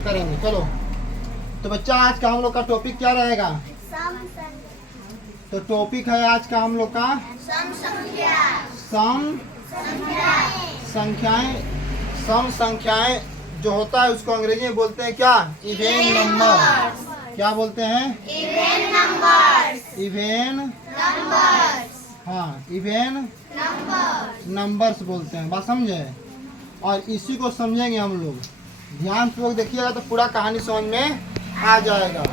करेंगे। चलो तो बच्चा आज का हम लोग का टॉपिक क्या रहेगा? तो टॉपिक है आज का हम लोग का सम संख्याएं। सम संख्याएं जो होता है उसको अंग्रेजी में बोलते हैं क्या? Even number. क्या बोलते हैं? इवेन हाँ, इवेन नंबर्स बोलते हैं। बात समझे? और इसी को समझेंगे हम लोग। ध्यान पूर्वक देखिएगा तो पूरा कहानी समझ में आ जाएगा।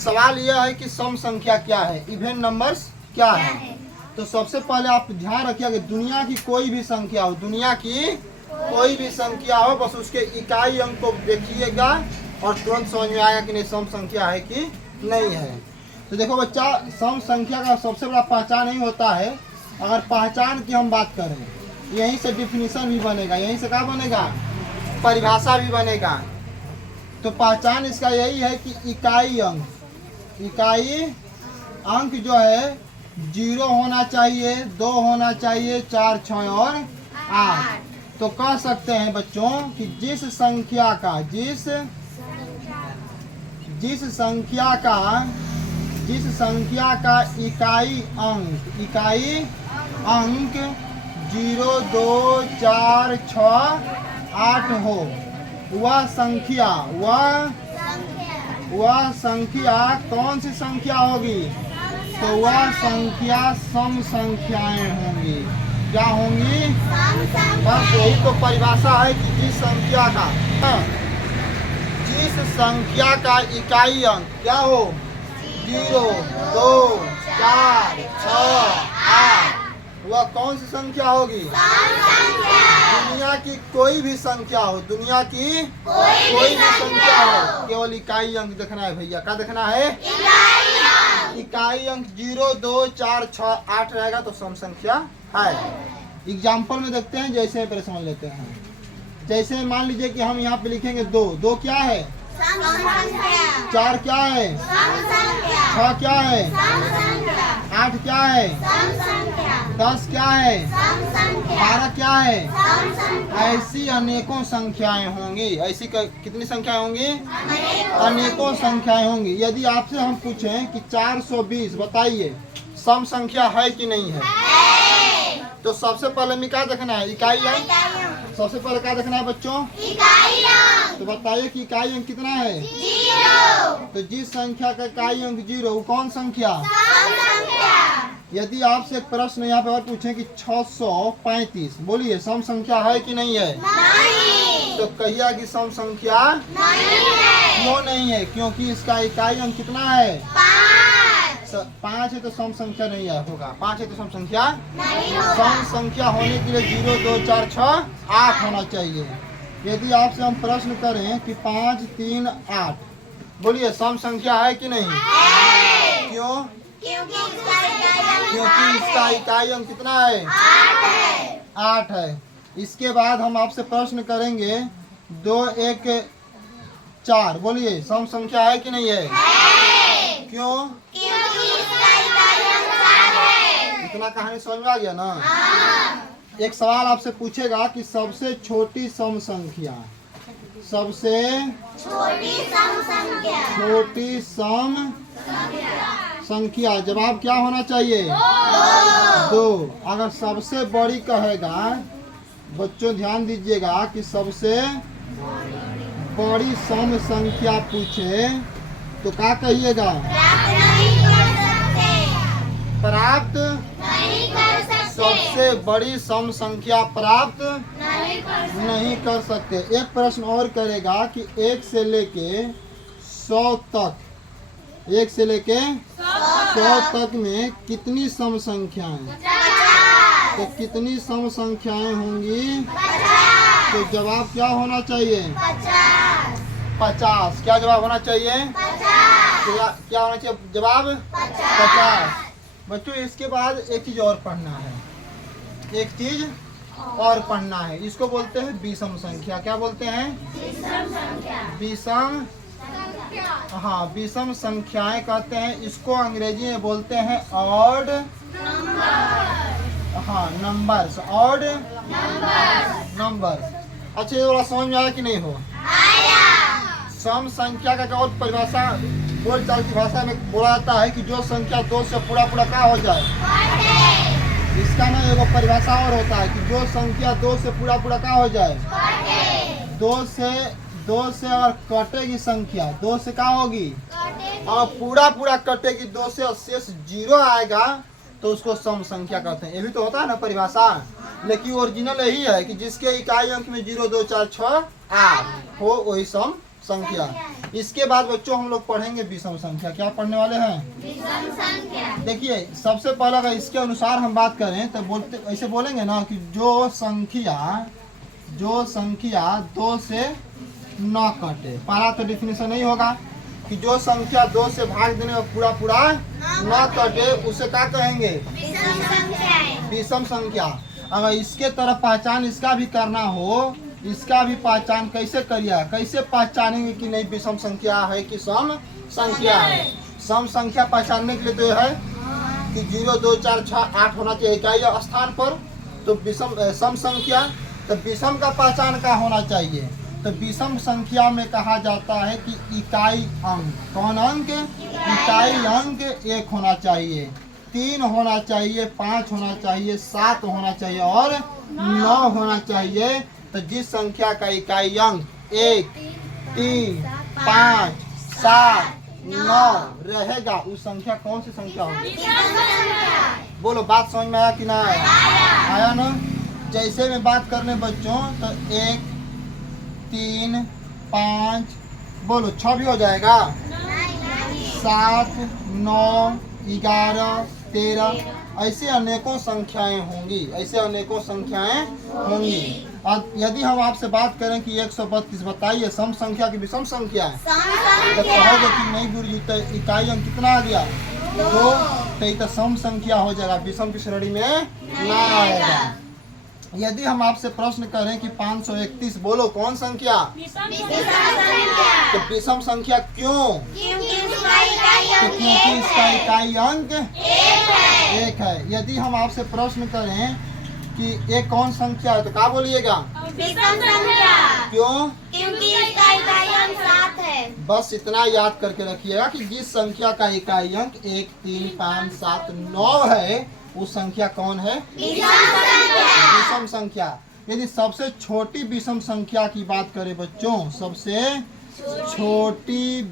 सवाल यह है कि सम संख्या क्या है, इवेन नंबर्स क्या है। तो सबसे पहले आप ध्यान रखिएगा कि दुनिया की कोई भी संख्या हो, दुनिया की कोई भी संख्या हो, बस उसके इकाई अंक को देखिएगा और तुरंत समझ में आएगा कि नहीं सम संख्या है कि नहीं है। तो देखो बच्चा, सम संख्या का सबसे बड़ा पहचान नहीं होता है। अगर पहचान की हम बात करें, यहीं से डिफिनीशन भी बनेगा, यहीं से क्या बनेगा? परिभाषा भी बनेगा। तो पहचान इसका यही है कि इकाई अंक जो है 0 होना चाहिए, 2 होना चाहिए, 4, 6 और 8। तो कह सकते हैं बच्चों कि जिस संख्या का इकाई अंक 0, 2, 4, 6, 8 हो, वह संख्या कौन सी संख्या होगी? तो वह संख्या सम संख्याएं होंगी। क्या होंगी? बस यही तो परिभाषा है कि जिस संख्या का इकाई अंक क्या हो? 0, 2, 4, 6, 8, वह कौन सी संख्या होगी? दुनिया की कोई भी संख्या हो, दुनिया की कोई भी संख्या हो, केवल इकाई अंक देखना है भैया। क्या देखना है? इकाई अंक 0, 2, 4, 6, 8 रहेगा तो सम संख्या है। एग्जाम्पल में देखते हैं, जैसे पहले समझ लेते हैं। जैसे मान लीजिए कि हम यहाँ पे लिखेंगे 2 क्या है? 4 क्या है? 6 क्या है? 8 क्या है? 10 क्या है? 12 क्या है? ऐसी अनेकों संख्याएं होंगी। ऐसी कितनी संख्याएं होंगी? अनेकों संख्याएं होंगी। यदि आपसे हम पूछें कि 420 बताइए सम संख्या है कि नहीं है, तो सबसे पहले हमें क्या देखना है? इकाई अंक। सबसे पहले क्या देखना है बच्चों? इकाई अंक। तो बताइए कि इकाई अंक कितना है? 0। तो जिस संख्या का इकाई अंक 0 वो कौन संख्या? सम संख्या। यदि आपसे एक प्रश्न यहाँ पे और पूछें कि 635 बोलिए सम संख्या है कि नहीं है? नहीं। तो कहिए कि सम संख्या नहीं है। क्यों नहीं है? क्योंकि इसका इकाई अंक कितना है? 5 है तो सम संख्या नहीं होगा। 5 है तो सम संख्या नहीं होगा। सम संख्या होने के लिए 0, 2, 4, 6, 8 होना चाहिए। यदि आपसे हम प्रश्न करें कि 5, 3, 8 बोलिए सम संख्या है कि नहीं? क्यों? क्योंकि इसका इकाई अंक कितना है? 8 है। इसके बाद हम आपसे प्रश्न करेंगे 2, 1, 4 बोलिए सम संख्या है कि नहीं है? क्यों? इतना कहानी समझ में आ गया ना? एक सवाल आपसे पूछेगा कि सबसे छोटी सम संख्या, सबसे छोटी सम संख्या, जवाब क्या होना चाहिए? 2। अगर सबसे बड़ी कहेगा, बच्चों ध्यान दीजिएगा कि सबसे बड़ी सम संख्या पूछे तो क्या कहिएगा? प्राप्त नहीं कर सकते। सबसे बड़ी सम संख्या प्राप्त नहीं कर सकते। एक प्रश्न और करेगा कि 1 से लेके 100 तक, 1 से लेके 100 तक में कितनी सम संख्याएं? तो कितनी सम संख्याएं होंगी? तो जवाब क्या होना चाहिए? 50। क्या जवाब होना चाहिए? क्या होना चाहिए जवाब? 50। बच्चों इसके बाद एक चीज और पढ़ना है, एक चीज और पढ़ना है। इसको बोलते हैं विषम संख्या। क्या बोलते हैं? विषम। हाँ, विषम संख्याएं कहते हैं। इसको अंग्रेजी में बोलते हैं ऑड हाँ नंबर्स। Odd numbers. अच्छा, ये वाला समझ में आया कि नहीं हो? सम संख्या का और परिभाषा बोलचाल की भाषा में बोला जाता है कि जो संख्या 2 से पूरा पूरा क्या हो जाए। इसका ना एगो परिभाषा और होता है कि जो संख्या 2 से पूरा पूरा क्या हो जाए। 2 से और कटेगी संख्या 2 से क्या होगी और पूरा पूरा कटेगी 2 से और शेष 0 आएगा तो उसको सम संख्या कहते हैं। ये भी तो होता है ना परिभाषा, लेकिन ओरिजिनल यही है कि जिसके इकाई अंक में 0 2 4 6 8 हो वही सम संख्या। इसके बाद बच्चों हम लोग पढ़ेंगे विषम संख्या। क्या पढ़ने वाले हैं? विषम संख्या। देखिए सबसे पहले अगर इसके अनुसार हम बात करें तो बोलते ऐसे बोलेंगे ना कि जो संख्या 2 से न कटे। पहला तो डिफिनेशन नहीं होगा कि जो संख्या 2 से भाग देने में पूरा पूरा न कटे उसे क्या कहेंगे? विषम संख्या है। विषम संख्या। अगर इसके तरफ पहचान इसका भी करना हो, इसका भी पहचान कैसे करिए, कैसे पहचानेंगे कि नहीं विषम संख्या है कि सम संख्या है? सम संख्या पहचानने के लिए तो है कि 0 2 4 6 8 होना चाहिए इकाई स्थान पर, तो विषम सम संख्या। तो विषम का पहचान क्या होना चाहिए? तो विषम संख्या में कहा जाता है कि इकाई अंक, कौन अंक? इकाई अंक 1 होना चाहिए, 3 होना चाहिए, 5 होना चाहिए, 7 होना चाहिए और 9 होना चाहिए। तो जिस संख्या का इकाई अंक 1 3 5 7 9 रहेगा उस संख्या कौन सी संख्या होगी? बोलो, बात समझ में आया कि ना आया? आया ना? जैसे में बात करने बच्चों तो 1 3 5 बोलो 6 भी हो जाएगा, 7 9 11 13 ऐसे अनेकों संख्याएं होंगी, ऐसे अनेकों संख्याएं होंगी। और यदि हम आपसे बात करें कि 132 बताइए सम संख्या की विषम संख्या है तो कहोगे कि नहीं गुरुजी तो इकाई अंक कितना आ गया 2, तो ये तो सम संख्या हो जाएगा, विषम की श्रेणी में ना आएगा। यदि हम आपसे प्रश्न करें कि 531 बोलो कौन संख्या? तो विषम संख्या क्यों? तो क्योंकि इसका इकाई अंक 1 है। यदि हम आपसे प्रश्न करें कि एक कौन संख्या है तो क्या बोलिएगा? विषम संख्या। क्यों? क्योंकि इसका इकाई अंक 7 है। बस इतना याद करके रखिएगा कि जिस संख्या का इकाई अंक 1 3 5 7 9 है उस संख्या कौन है? विषम संख्या। यदि सबसे छोटी विषम संख्या की बात करें बच्चों, सबसे छोटी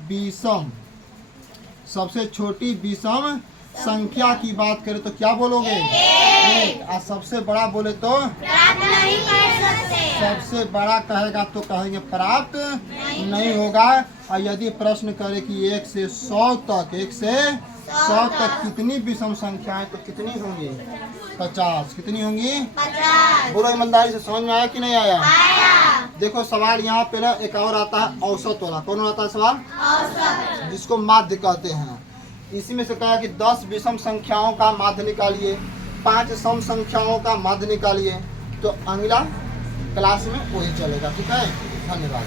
विषम संख्या की बात करें तो क्या बोलोगे? 1। और सबसे बड़ा बोले तो प्राप्त नहीं कर सकते। सबसे बड़ा कहेगा तो कहेंगे प्राप्त नहीं होगा। और यदि प्रश्न करे कि 1 से 100 तक कितनी विषम संख्याएं तो कितनी होंगी? 50। कितनी होंगी? 50। बोलो ईमानदारी से, समझ में आया कि नहीं आया? आया। देखो सवाल यहाँ पे ना एक और आता है औसत वाला। कौन आता है सवाल? औसत। जिसको माध्य कहते हैं। इसी में से कहा कि 10 विषम संख्याओं का माध्य निकालिए, 5 सम संख्याओं का माध्य निकालिए। तो अगला क्लास में वही चलेगा। ठीक है, धन्यवाद।